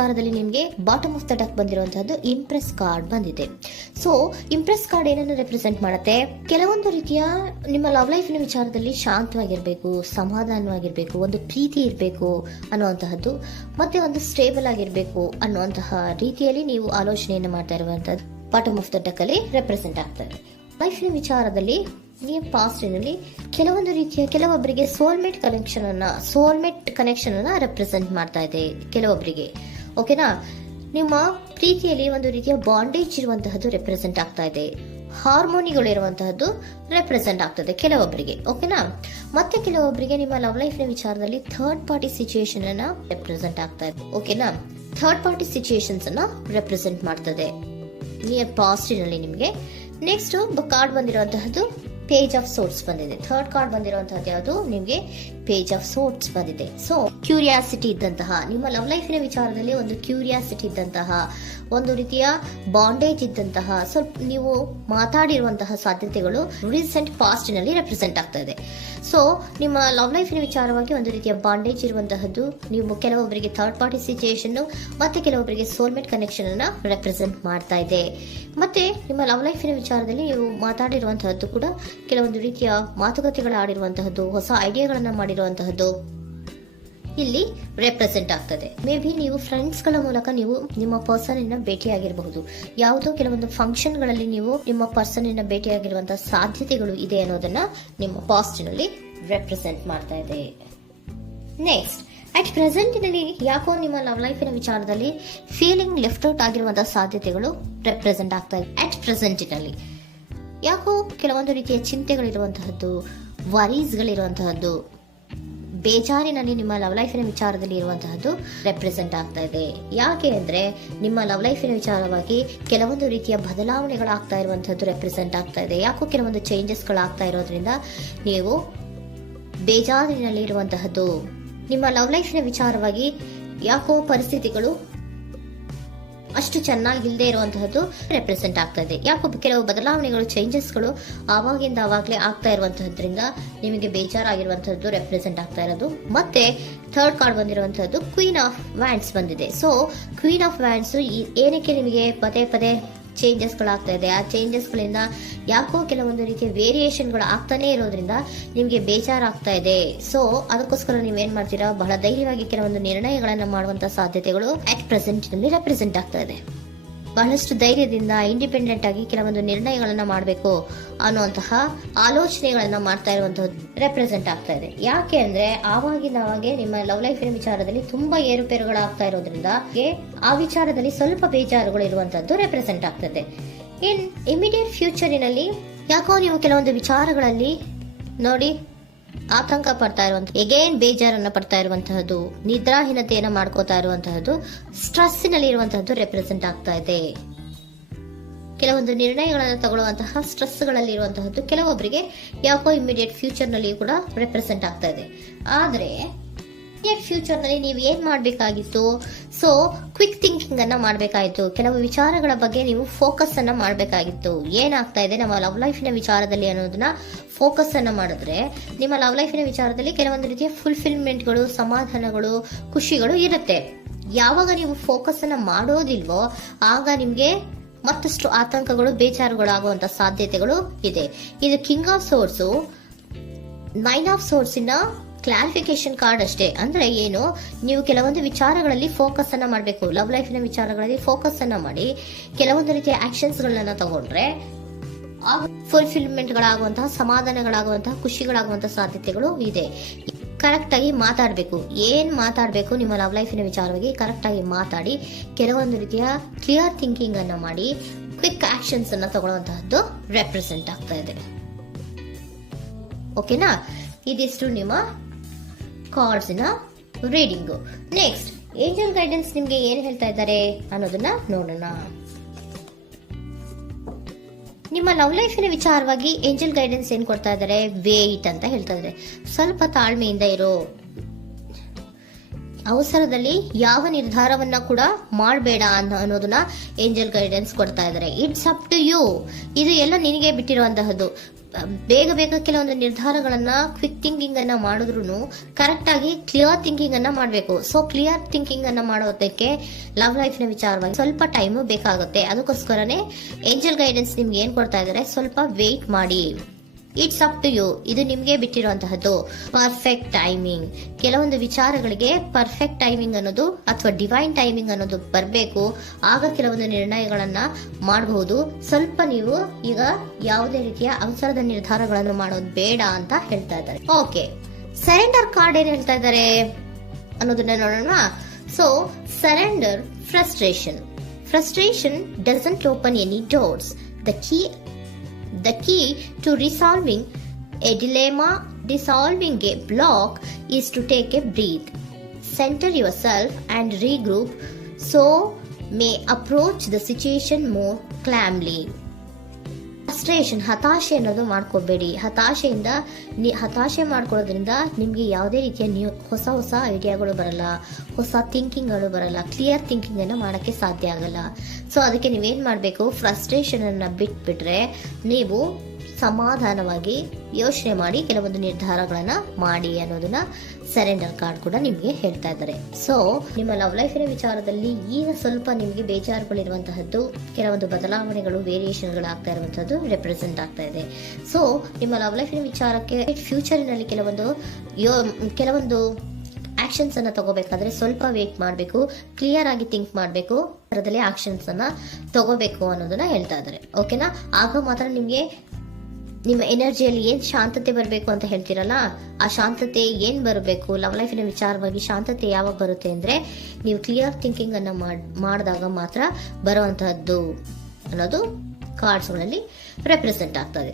ವಿಚಾರದಲ್ಲಿ ನಿಮಗೆ bottom of the deck ಬಂದಿರುವಂತಹದ್ದು ಇಂಪ್ರೆಸ್ ಕಾರ್ಡ್ ಬಂದಿದೆ. ಸೊ ಇಂಪ್ರೆಸ್ ಕಾರ್ಡ್ ಏನನ್ನು ರೆಪ್ರೆಸೆಂಟ್ ಮಾಡುತ್ತೆ? ಕೆಲವೊಂದು ರೀತಿಯ ನಿಮ್ಮ ಲವ್ ಲೈಫಿನ ವಿಚಾರದಲ್ಲಿ ಶಾಂತವಾಗಿರ್ಬೇಕು, ಸಮಾಧಾನವಾಗಿರ್ಬೇಕು, ಒಂದು ಪ್ರೀತಿ ಇರಬೇಕು ಅನ್ನುವಂತಹದ್ದು, ಮತ್ತೆ ಒಂದು ಸ್ಟೇಬಲ್ ಆಗಿರ್ಬೇಕು ಅನ್ನುವಂತಹ ರೀತಿಯಲ್ಲಿ ನೀವು ಆಲೋಚನೆಯನ್ನು ಮಾಡ್ತಾ ಇರುವಂತಹದ್ದು ಬಾಟಮ್ ಆಫ್ ದ ಡೆಕ್ ಅಲ್ಲಿ ರೆಪ್ರೆಸೆಂಟ್ ಆಗ್ತದೆ. ಲೈಫಿನ ವಿಚಾರದಲ್ಲಿ ನೀವು ಪಾಸ್ಟಿನಲ್ಲಿ ಕೆಲವೊಂದು ರೀತಿಯ ಕೆಲವೊಬ್ಬರಿಗೆ ಸೋಲ್ಮೇಟ್ ಕನೆಕ್ಷನ್ ಅನ್ನ ರೆಪ್ರೆಸೆಂಟ್ ಮಾಡ್ತಾ ಇದೆ ಕೆಲವೊಬ್ಬರಿಗೆ. ಓಕೆನಾ? ನಿಮ್ಮ ಪ್ರೀತಿಯಲ್ಲಿ ಒಂದು ರೀತಿಯ ಬಾಂಡೇಜ್ ಇರುವಂತಹದ್ದು ರೆಪ್ರೆಸೆಂಟ್ ಆಗ್ತಾ ಇದೆ. ಹಾರ್ಮೋನಿಗಳು ಇರುವಂತಹದ್ದು ರೆಪ್ರೆಸೆಂಟ್ ಆಗ್ತದೆ ಕೆಲವೊಬ್ಬರಿಗೆ. ಓಕೆನಾ? ಮತ್ತೆ ಕೆಲವೊಬ್ಬರಿಗೆ ನಿಮ್ಮ ಲವ್ ಲೈಫ್ನ ವಿಚಾರದಲ್ಲಿ ಥರ್ಡ್ ಪಾರ್ಟಿ ಸಿಚುಯೇಷನ್ ಅನ್ನ ರೆಪ್ರೆಸೆಂಟ್ ಆಗ್ತಾ ಇದೆ. ಓಕೆನಾ? ಥರ್ಡ್ ಪಾರ್ಟಿ ಸಿಚುಯೇಷನ್ಸ್ ಅನ್ನ ರೆಪ್ರೆಸೆಂಟ್ ಮಾಡ್ತದೆ ನಿಯರ್ ಪಾಸ್ಟಿನಲ್ಲಿ ನಿಮಗೆ. ನೆಕ್ಸ್ಟ್ ಕಾರ್ಡ್ ಬಂದಿರುವಂತಹದ್ದು ಪೇಜ್ ಆಫ್ ಸೋರ್ಟ್ಸ್ ಬಂದಿದೆ. ಥರ್ಡ್ ಕಾರ್ಡ್ ಬಂದಿರುವಂತಹದ್ದು ಯಾವುದು? ನಿಮಗೆ ಪೇಜ್ ಆಫ್ ಸೋರ್ಟ್ಸ್ ಬಂದಿದೆ. ಸೊ ಕ್ಯೂರಿಯಾಸಿಟಿ ಇದ್ದಂತಹ, ನಿಮ್ಮ ಲವ್ ಲೈಫಿನ ವಿಚಾರದಲ್ಲಿ ಒಂದು ಕ್ಯೂರಿಯಾಸಿಟಿ ಇದ್ದಂತಹ, ಒಂದು ರೀತಿಯ ಬಾಂಡೇಜ್ ಇದ್ದಂತಹ, ಸ್ವಲ್ಪ ನೀವು ಮಾತಾಡಿರುವಂತಹ ಸಾಧ್ಯತೆಗಳು ರೀಸೆಂಟ್ ಪಾಸ್ಟ್ ನಲ್ಲಿ ರೆಪ್ರೆಸೆಂಟ್ ಆಗ್ತಾ ಇದೆ. ಸೊ ನಿಮ್ಮ ಲವ್ ಲೈಫಿನ ವಿಚಾರವಾಗಿ ಒಂದು ರೀತಿಯ ಬಾಂಡೇಜ್ ಇರುವಂತಹದ್ದು, ನೀವು ಕೆಲವೊಬ್ಬರಿಗೆ ಥರ್ಡ್ ಪಾರ್ಟಿ ಸಿಚುಯೇಷನ್ ಮತ್ತೆ ಕೆಲವೊಬ್ಬರಿಗೆ ಸೋಲ್ಮೇಟ್ ಕನೆಕ್ಷನ್ ಅನ್ನ ರೆಪ್ರೆಸೆಂಟ್ ಮಾಡ್ತಾ ಇದೆ. ಮತ್ತೆ ನಿಮ್ಮ ಲವ್ ಲೈಫಿನ ವಿಚಾರದಲ್ಲಿ ನೀವು ಮಾತಾಡಿರುವಂತಹದ್ದು ಕೂಡ ಕೆಲವೊಂದು ರೀತಿಯ ಮಾತುಕತೆಗಳ ಆಡಿರುವಂತಹದ್ದು, ಹೊಸ ಐಡಿಯಾಗಳನ್ನ ಮಾಡಿರುವಂತಹದ್ದು ಇಲ್ಲಿ ರೆಪ್ರೆಸೆಂಟ್ ಆಗ್ತದೆ. ಮೇ ಬಿ ನೀವು ಫ್ರೆಂಡ್ಸ್ ಗಳ ಮೂಲಕ ನೀವು ನಿಮ್ಮ ಪರ್ಸನ್ ಅನ್ನ ಭೇಟಿಯಾಗಿರಬಹುದು. ಯಾವುದೋ ಕೆಲವೊಂದು ಫಂಕ್ಷನ್ ಗಳಲ್ಲಿ ನೀವು ನಿಮ್ಮ ಪರ್ಸನ್ ಅನ್ನ ಭೇಟಿಯಾಗಿರುವಂತಹ ಸಾಧ್ಯತೆಗಳು ಇದೆ ಅನ್ನೋದನ್ನ ನಿಮ್ಮ ಪಾಸ್ಟ್ ನಲ್ಲಿ ರೆಪ್ರೆಸೆಂಟ್ ಮಾಡ್ತಾ ಇದೆ. ನೆಕ್ಸ್ಟ್, ಅಟ್ ಪ್ರೆಸೆಂಟ್ ನಲ್ಲಿ ಯಾಕೋ ನಿಮ್ಮ ಲವ್ ಲೈಫಿನ ವಿಚಾರದಲ್ಲಿ ಫೀಲಿಂಗ್ ಲೆಫ್ಟ್ ಔಟ್ ಆಗಿರುವಂತಹ ಸಾಧ್ಯತೆಗಳು ರೆಪ್ರೆಸೆಂಟ್ ಆಗ್ತಾ ಇದೆ. ಅಟ್ ಪ್ರೆಸೆಂಟ್ ನಲ್ಲಿ ಯಾಕೋ ಕೆಲವೊಂದು ರೀತಿಯ ಚಿಂತೆಗಳಿರುವಂತಹದ್ದು, ವರೀಸ್ಗಳಿರುವಂತಹದ್ದು, ಬೇಜಾರಿನಲ್ಲಿ ನಿಮ್ಮ ಲವ್ ಲೈಫಿನ ವಿಚಾರದಲ್ಲಿ ಇರುವಂತಹದ್ದು ರೆಪ್ರೆಸೆಂಟ್ ಆಗ್ತಾ ಇದೆ. ಯಾಕೆ ಅಂದ್ರೆ ನಿಮ್ಮ ಲವ್ ಲೈಫಿನ ವಿಚಾರವಾಗಿ ಕೆಲವೊಂದು ರೀತಿಯ ಬದಲಾವಣೆಗಳಾಗ್ತಾ ಇರುವಂತಹದ್ದು ರೆಪ್ರೆಸೆಂಟ್ ಆಗ್ತಾ ಇದೆ. ಯಾಕೋ ಕೆಲವೊಂದು ಚೇಂಜಸ್ಗಳಾಗ್ತಾ ಇರೋದ್ರಿಂದ ನೀವು ಬೇಜಾರಿನಲ್ಲಿ ಇರುವಂತಹದ್ದು. ನಿಮ್ಮ ಲವ್ ಲೈಫಿನ ವಿಚಾರವಾಗಿ ಯಾಕೋ ಪರಿಸ್ಥಿತಿಗಳು ಅಷ್ಟು ಚೆನ್ನಾಗಿಲ್ಲದೆ ಇರುವಂತಹದ್ದು ರೆಪ್ರೆಸೆಂಟ್ ಆಗ್ತಾ ಇದೆ. ಯಾಕೋ ಕೆಲವು ಬದಲಾವಣೆಗಳು, ಚೇಂಜಸ್ಗಳು ಆವಾಗಿಂದ ಆವಾಗಲೇ ಆಗ್ತಾ ಇರುವಂತಹದ್ರಿಂದ ನಿಮಗೆ ಬೇಜಾರಾಗಿರುವಂತಹದ್ದು ರೆಪ್ರೆಸೆಂಟ್ ಆಗ್ತಾ ಇರೋದು. ಮತ್ತೆ ಥರ್ಡ್ ಕಾರ್ಡ್ ಬಂದಿರುವಂತಹದ್ದು ಕ್ವೀನ್ ಆಫ್ ವ್ಯಾಂಡ್ಸ್ ಬಂದಿದೆ. ಸೊ ಕ್ವೀನ್ ಆಫ್ ವ್ಯಾಂಡ್ಸ್ ಏನಕ್ಕೆ ನಿಮಗೆ ಪದೇ ಪದೇ ಚೇಂಜಸ್ಗಳಾಗ್ತಾ ಇದೆ? ಆ ಚೇಂಜಸ್ಗಳಿಂದ ಯಾಕೋ ಕೆಲವೊಂದು ರೀತಿಯ ವೇರಿಯೇಷನ್ಗಳು ಆಗ್ತಾನೆ ಇರೋದ್ರಿಂದ ನಿಮಗೆ ಬೇಜಾರಾಗ್ತಾ ಇದೆ. ಸೊ ಅದಕ್ಕೋಸ್ಕರ ನೀವೇನ್ ಮಾಡ್ತೀರಾ? ಬಹಳ ಧೈರ್ಯವಾಗಿ ಕೆಲವೊಂದು ನಿರ್ಣಯಗಳನ್ನ ಮಾಡುವಂತಹ ಸಾಧ್ಯತೆಗಳು ಅಟ್ ಪ್ರೆಸೆಂಟ್ ನಲ್ಲಿ ರೆಪ್ರೆಸೆಂಟ್ ಆಗ್ತಾ ಇದೆ. ಬಹಳಷ್ಟು ಧೈರ್ಯದಿಂದ ಇಂಡಿಪೆಂಡೆಂಟ್ ಆಗಿ ಕೆಲವೊಂದು ನಿರ್ಣಯಗಳನ್ನ ಮಾಡಬೇಕು ಅನ್ನುವಂತಹ ಆಲೋಚನೆಗಳನ್ನ ಮಾಡ್ತಾ ಇರುವಂತಹದ್ದು ರೆಪ್ರೆಸೆಂಟ್ ಆಗ್ತಾ ಇದೆ. ಯಾಕೆ ಅಂದ್ರೆ ಆವಾಗಿನವಾಗೆ ನಿಮ್ಮ ಲವ್ ಲೈಫಿನ ವಿಚಾರದಲ್ಲಿ ತುಂಬಾ ಏರುಪೇರುಗಳಾಗ್ತಾ ಇರೋದ್ರಿಂದ ಆ ವಿಚಾರದಲ್ಲಿ ಸ್ವಲ್ಪ ಬೇಜಾರುಗಳು ಇರುವಂತದ್ದು ರೆಪ್ರೆಸೆಂಟ್ ಆಗ್ತದೆ. ಇನ್ ಇಮಿಡಿಯೇಟ್ ಫ್ಯೂಚರಿನಲ್ಲಿ ಯಾಕೋ ನೀವು ಕೆಲವೊಂದು ವಿಚಾರಗಳಲ್ಲಿ ನೋಡಿ ಆತಂಕ ಪಡ್ತಾ ಇರುವಂತಹ, ಎಗೇನ್ ಬೇಜಾರನ್ನ ಪಡ್ತಾ ಇರುವಂತಹದ್ದು, ನಿದ್ರಾಹೀನತೆಯನ್ನ ಮಾಡ್ಕೋತಾ ಇರುವಂತಹದ್ದು, ಸ್ಟ್ರೆಸ್ಸಿನಲ್ಲಿ ಇರುವಂತಹದ್ದು ರೆಪ್ರೆಸೆಂಟ್ ಆಗ್ತಾ ಇದೆ. ಕೆಲವೊಂದು ನಿರ್ಣಯಗಳನ್ನು ತಗೊಳ್ಳುವಂತಹ ಸ್ಟ್ರೆಸ್ಗಳಲ್ಲಿ ಇರುವಂತಹದ್ದು ಕೆಲವೊಬ್ಬರಿಗೆ ಯಾಕೋ ಇಮಿಡಿಯೇಟ್ ಫ್ಯೂಚರ್ ನಲ್ಲಿ ಕೂಡ ರೆಪ್ರೆಸೆಂಟ್ ಆಗ್ತಾ ಇದೆ. ಆದ್ರೆ ಫ್ಯೂಚರ್ ನಲ್ಲಿ ನೀವು ಏನ್ ಮಾಡ್ಬೇಕಾಗಿತ್ತು? ಸೊ ಕ್ವಿಕ್ ಥಿಂಕಿಂಗ್ ಅನ್ನ ಮಾಡ್ಬೇಕಾಗಿತ್ತು. ಕೆಲವು ವಿಚಾರಗಳ ಬಗ್ಗೆ ನೀವು ಫೋಕಸ್ ಅನ್ನ ಮಾಡ್ಬೇಕಾಗಿತ್ತು. ಏನಾಗ್ತಾ ಇದೆ ನಮ್ಮ ಲವ್ ಲೈಫಿನ ವಿಚಾರದಲ್ಲಿ ಅನ್ನೋದನ್ನ ಫೋಕಸ್ ಅನ್ನ ಮಾಡಿದ್ರೆ ನಿಮ್ಮ ಲವ್ ಲೈಫಿನ ವಿಚಾರದಲ್ಲಿ ಕೆಲವೊಂದು ರೀತಿಯ ಫುಲ್ಫಿಲ್ಮೆಂಟ್ಗಳು, ಸಮಾಧಾನಗಳು, ಖುಷಿಗಳು ಇರುತ್ತೆ. ಯಾವಾಗ ನೀವು ಫೋಕಸ್ ಅನ್ನ ಮಾಡೋದಿಲ್ವೋ ಆಗ ನಿಮ್ಗೆ ಮತ್ತಷ್ಟು ಆತಂಕಗಳು, ಬೇಜಾರುಗಳು ಆಗುವಂತ ಸಾಧ್ಯತೆಗಳು ಇದೆ. ಇದು king of swords, nine of swords ಇನ್ನ ಕ್ಲಾರಿಫಿಕೇಶನ್ ಕಾರ್ಡ್ ಅಷ್ಟೇ. ಅಂದ್ರೆ ಏನು? ನೀವು ಕೆಲವೊಂದು ವಿಚಾರಗಳಲ್ಲಿ ಫೋಕಸ್ ಅನ್ನ ಮಾಡಬೇಕು. ಲವ್ ಲೈಫಿನ ವಿಚಾರಗಳಲ್ಲಿ ಫೋಕಸ್ ಅನ್ನ ಮಾಡಿ ಕೆಲವೊಂದು ರೀತಿಯ ಆಕ್ಷನ್ಸ್ ಗಳನ್ನ ತಗೊಂಡ್ರೆ ಫುಲ್ಫಿಲ್ಮೆಂಟ್ ಗಳಾಗುವಂತಹ, ಸಮಾಧಾನಗಳಾಗುವಂತಹ, ಖುಷಿಗಳಾಗುವಂತಹ ಸಾಧ್ಯತೆಗಳು ಇದೆ. ಕರೆಕ್ಟ್ ಆಗಿ ಮಾತಾಡಬೇಕು. ಏನ್ ಮಾತಾಡಬೇಕು ನಿಮ್ಮ ಲವ್ ಲೈಫಿನ ವಿಚಾರವಾಗಿ ಕರೆಕ್ಟ್ ಆಗಿ ಮಾತಾಡಿ ಕೆಲವೊಂದು ರೀತಿಯ ಕ್ಲಿಯರ್ ಥಿಂಕಿಂಗ್ ಅನ್ನ ಮಾಡಿ ಕ್ವಿಕ್ ಆಕ್ಷನ್ಸ್ ಅನ್ನ ತಗೊಳ್ಳುವಂತಹದ್ದು ರೆಪ್ರೆಸೆಂಟ್ ಆಗ್ತಾ ಇದೆ. ಓಕೆನಾ? ಇದಿಷ್ಟು ನಿಮ್ಮ ಕಾರ್ಡ್ಸ್ನ ರೀಡಿಂಗು. ನೆಕ್ಸ್ಟ್, ಏಂಜಲ್ ಗೈಡೆನ್ಸ್ ನಿಮ್ಗೆ ಏನ್ ಹೇಳ್ತಾ ಇದ್ದಾರೆ ಅನ್ನೋದನ್ನ ನೋಡೋಣ. ನಿಮ್ಮ ಲವ್ ಲೈಫಿನ ವಿಚಾರವಾಗಿ ಏಂಜಲ್ ಗೈಡೆನ್ಸ್ ಏನ್ ಕೊಡ್ತಾ ಇದ್ದಾರೆ? ವೇಟ್ ಅಂತ ಹೇಳ್ತಾ ಇದ್ದಾರೆ. ಸ್ವಲ್ಪ ತಾಳ್ಮೆಯಿಂದ ಇರೋ. ಅವಸರದಲ್ಲಿ ಯಾವ ನಿರ್ಧಾರವನ್ನ ಕೂಡ ಮಾಡಬೇಡ ಅನ್ನೋದನ್ನ ಏಂಜಲ್ ಗೈಡೆನ್ಸ್ ಕೊಡ್ತಾ ಇದ್ದಾರೆ. ಇಟ್ಸ್ ಅಪ್ ಟು ಯು, ಇದು ಎಲ್ಲ ನಿನಗೆ ಬಿಟ್ಟಿರುವಂತಹದ್ದು. ಬೇಗ ಬೇಗ ಕೆಲವೊಂದು ನಿರ್ಧಾರಗಳನ್ನ ಕ್ವಿಕ್ ಥಿಂಕಿಂಗ್ ಅನ್ನ ಮಾಡಿದ್ರು ಕರೆಕ್ಟ್ ಆಗಿ ಕ್ಲಿಯರ್ ಥಿಂಕಿಂಗ್ ಅನ್ನ ಮಾಡಬೇಕು. ಸೊ ಕ್ಲಿಯರ್ ಥಿಂಕಿಂಗ್ ಅನ್ನ ಮಾಡೋದಕ್ಕೆ ಲವ್ ಲೈಫ್ ನ ವಿಚಾರವಾಗಿ ಸ್ವಲ್ಪ ಟೈಮ್ ಬೇಕಾಗುತ್ತೆ. ಅದಕ್ಕೋಸ್ಕರನೇ ಏಂಜಲ್ ಗೈಡೆನ್ಸ್ ನಿಮ್ಗೆ ಏನ್ ಕೊಡ್ತಾ ಇದ್ದಾರೆ, ಸ್ವಲ್ಪ ವೇಟ್ ಮಾಡಿ. ಇಟ್ಸ್ ಅಪ್ ಟು ಯು, ಇದು ನಿಮ್ಗೆ ಬಿಟ್ಟಿರುವಂತಹದ್ದು. ಪರ್ಫೆಕ್ಟ್ ಟೈಮಿಂಗ್, ಕೆಲವೊಂದು ವಿಚಾರಗಳಿಗೆ ಪರ್ಫೆಕ್ಟ್ ಟೈಮಿಂಗ್ ಅನ್ನೋದು ಅಥವಾ ಡಿವೈನ್ ಟೈಮಿಂಗ್ ಅನ್ನೋದು ಬರಬೇಕು. ಆಗ ಕೆಲವೊಂದು ನಿರ್ಣಯಗಳನ್ನ ಮಾಡಬಹುದು. ಸ್ವಲ್ಪ ನೀವು ಈಗ ಯಾವುದೇ ರೀತಿಯ ಅವಸರದ ನಿರ್ಧಾರಗಳನ್ನು ಮಾಡೋದು ಬೇಡ ಅಂತ ಹೇಳ್ತಾ ಇದ್ದಾರೆ. ಓಕೆ, ಸರೆಂಡರ್ ಕಾರ್ಡ್ ಏನ್ ಹೇಳ್ತಾ ಇದ್ದಾರೆ ಅನ್ನೋದನ್ನ ನೋಡೋಣ. So surrender, frustration doesn't open any doors. The key to resolving a dilemma, dissolving a block, is to take a breath, center yourself and regroup so may approach the situation more calmly. Frustration, ಹತಾಶೆ ಅನ್ನೋದು ಮಾಡ್ಕೋಬೇಡಿ. ಹತಾಶೆ ಮಾಡ್ಕೊಳ್ಳೋದ್ರಿಂದ ನಿಮ್ಗೆ ಯಾವುದೇ ರೀತಿಯ ಹೊಸ ಐಡಿಯಾಗಳು ಬರಲ್ಲ, ಹೊಸ ಥಿಂಕಿಂಗ್ಗಳು ಬರಲ್ಲ, ಕ್ಲಿಯರ್ ಥಿಂಕಿಂಗ್ ಅನ್ನ ಮಾಡಕ್ಕೆ ಸಾಧ್ಯ ಆಗಲ್ಲ. ಸೊ ಅದಕ್ಕೆ ನೀವೇನ್ ಮಾಡ್ಬೇಕು, ಫ್ರಸ್ಟ್ರೇಷನ್ ಅನ್ನ ಬಿಟ್ಬಿಟ್ರೆ ನೀವು ಸಮಾಧಾನವಾಗಿ ಯೋಚನೆ ಮಾಡಿ ಕೆಲವೊಂದು ನಿರ್ಧಾರಗಳನ್ನ ಮಾಡಿ ಅನ್ನೋದನ್ನ ಸರೆಂಡರ್ ಕಾರ್ಡ್ ಕೂಡ ನಿಮ್ಗೆ ಹೇಳ್ತಾ ಇದ್ದಾರೆ. ಸೊ ನಿಮ್ಮ ಲವ್ ಲೈಫಿನ ವಿಚಾರದಲ್ಲಿ ಈಗ ಸ್ವಲ್ಪ ನಿಮ್ಗೆ ಬೇಜಾರುಗಳಿರುವಂತಹದ್ದು, ಕೆಲವೊಂದು ಬದಲಾವಣೆಗಳು, ವೇರಿಯೇಷನ್ಗಳು ಆಗ್ತಾ ಇರುವಂತಹದ್ದು ರೆಪ್ರೆಸೆಂಟ್ ಆಗ್ತಾ ಇದೆ. ಸೊ ನಿಮ್ಮ ಲವ್ ಲೈಫಿನ ವಿಚಾರಕ್ಕೆ ಫ್ಯೂಚರಿನಲ್ಲಿ ಕೆಲವೊಂದು ಆಕ್ಷನ್ಸ್ ಅನ್ನ ತಗೋಬೇಕಾದ್ರೆ ಸ್ವಲ್ಪ ವೇಟ್ ಮಾಡಬೇಕು, ಕ್ಲಿಯರ್ ಆಗಿ ಥಿಂಕ್ ಮಾಡಬೇಕು, ಅದರಲ್ಲಿ ಆಕ್ಷನ್ಸ್ ಅನ್ನ ತಗೋಬೇಕು ಅನ್ನೋದನ್ನ ಹೇಳ್ತಾ ಇದ್ದಾರೆ. ಓಕೆನಾ? ಆಗ ಮಾತ್ರ ನಿಮ್ಗೆ ನಿಮ್ಮ ಎನರ್ಜಿಯಲ್ಲಿ ಏನ್ ಶಾಂತತೆ ಬರಬೇಕು ಅಂತ ಹೇಳ್ತೀರಲ್ಲ, ಆ ಶಾಂತತೆ ಏನ್ ಬರಬೇಕು, ಲವ್ ಲೈಫಿನ ವಿಚಾರವಾಗಿ ಶಾಂತತೆ ಯಾವಾಗ ಬರುತ್ತೆ ಅಂದ್ರೆ ನೀವು ಕ್ಲಿಯರ್ ಥಿಂಕಿಂಗ್ ಅನ್ನ ಮಾಡಿದಾಗ ಮಾತ್ರ ಬರುವಂತಹದ್ದು ಅನ್ನೋದು ಕಾರ್ಡ್ಸ್ ಗಳಲ್ಲಿ ರೆಪ್ರೆಸೆಂಟ್ ಆಗ್ತದೆ.